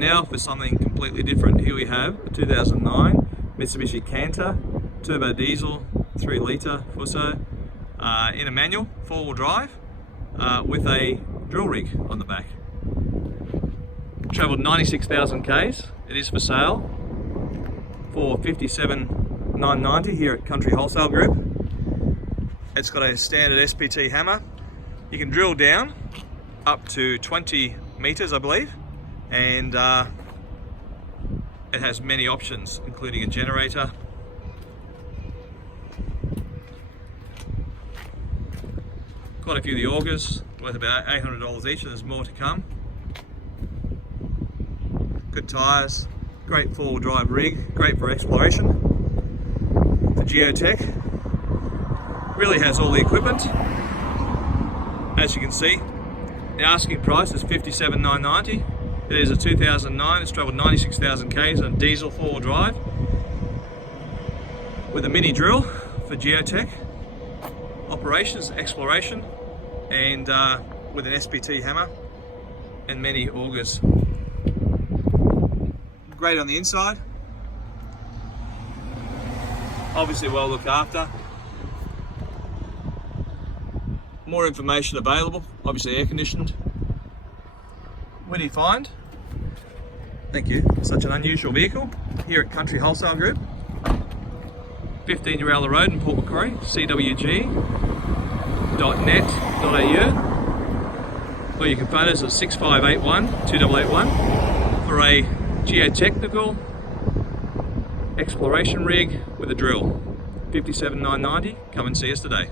now for something completely different. Here we have a 2009 Mitsubishi Canter turbo diesel 3 litre Fuso in a manual 4-wheel drive with a drill rig on the back. Travelled 96,000 k's. It is for sale for $57,990 here at Country Wholesale Group. It's got a standard SPT hammer. You can drill down up to 20 metres, I believe, and it has many options, including a generator, quite a few of the augers, worth about $800 each, and there's more to come. Good tyres, great 4-wheel drive rig, great for exploration, for geotech. Really has all the equipment. As you can see, the asking price is $57,990. It is a 2009, it's travelled 96,000 k's on diesel 4-wheel drive with a mini drill for geotech, operations, exploration, and with an SPT hammer and many augers. Great on the inside, obviously well looked after. More information available, obviously air conditioned. Where do you find? Thank you. Such an unusual vehicle here at Country Wholesale Group, 15 Uralla Road in Port Macquarie, cwg.net.au, or you can phone us at 6581 2881 for a geotechnical exploration rig with a drill. $57,990. Come and see us today.